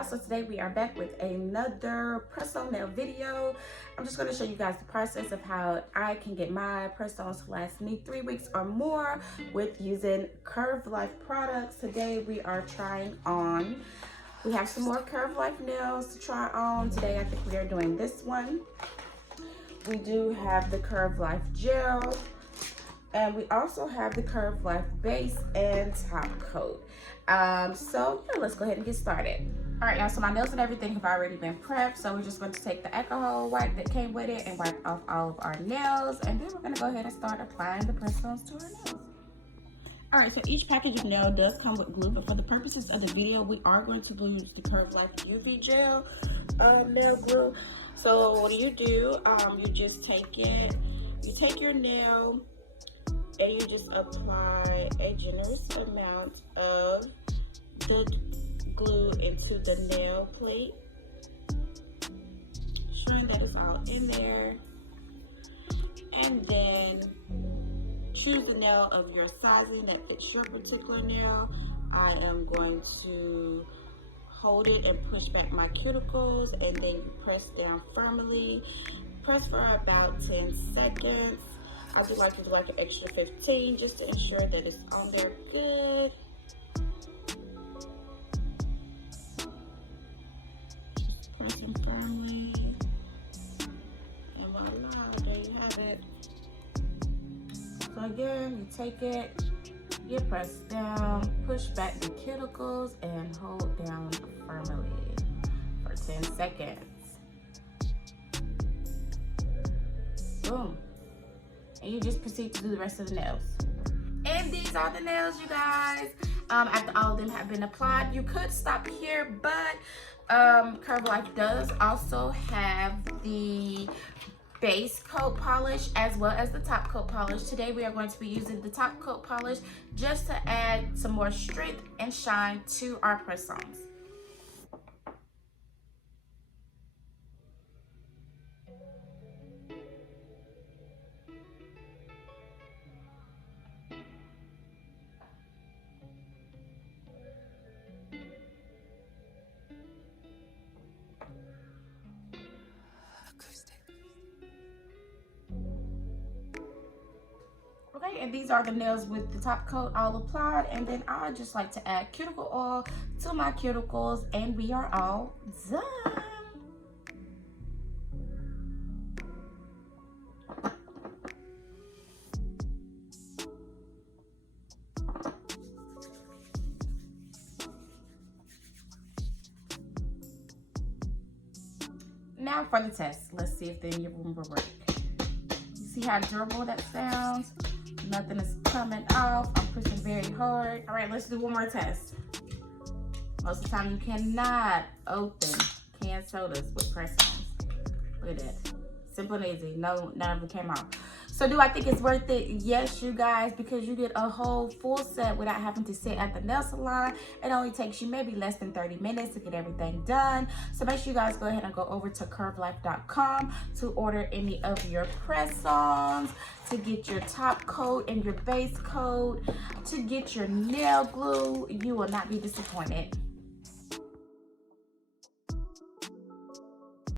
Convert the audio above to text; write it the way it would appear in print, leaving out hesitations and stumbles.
y'all, so today we are back with another press-on nail video. I'm just going to show you guys the process of how I can get my press-ons to last me 3 weeks or more with using CurvLife products. Today we are trying on, we have some more CurvLife nails to try on. Today I think we are doing this one. We do have the CurvLife gel, and we also have the CurvLife base and top coat. So yeah, let's go ahead and get started. All right, y'all, so my nails and everything have already been prepped, so we're just going to take the alcohol wipe that came with it and wipe off all of our nails, and then we're going to go ahead and start applying the press-ons to our nails. All right, so each package of nail does come with glue, but for the purposes of the video, we are going to use the CurvLife UV gel nail glue. So what do? You just take it, you take your nail, and you just apply a generous amount of the glue into the nail plate, ensuring that it's all in there. And then choose the nail of your sizing that fits your particular nail. I am going to hold it and push back my cuticles, and then you press down firmly. Press for about 10 seconds. I do like to do like an extra 15 just to ensure that it's on there good. Just pressing firmly. And voila, there you have it. So again, you take it, you press down, push back the cuticles, and hold down firmly for 10 seconds. Boom. And you just proceed to do the rest of the nails. And these are the nails, you guys. After all of them have been applied, you could stop here, but CurvLife does also have the base coat polish as well as the top coat polish. Today we are going to be using the top coat polish just to add some more strength and shine to our press-ons. Okay, and these are the nails with the top coat all applied, and then I just like to add cuticle oil to my cuticles, and we are all done. Now for the test. Let's see if the in your room will work. You see how durable that sounds? Nothing is coming off. I'm pushing very hard. All right, let's do one more test. Most of the time you cannot open canned sodas with press-ons. Look at that. Simple and easy. No, none of it came out. So do I think it's worth it? Yes, you guys, because you get a whole full set without having to sit at the nail salon. It only takes you maybe less than 30 minutes to get everything done. So make sure you guys go ahead and go over to CurvLife.com to order any of your press-ons, to get your top coat and your base coat, to get your nail glue. You will not be disappointed.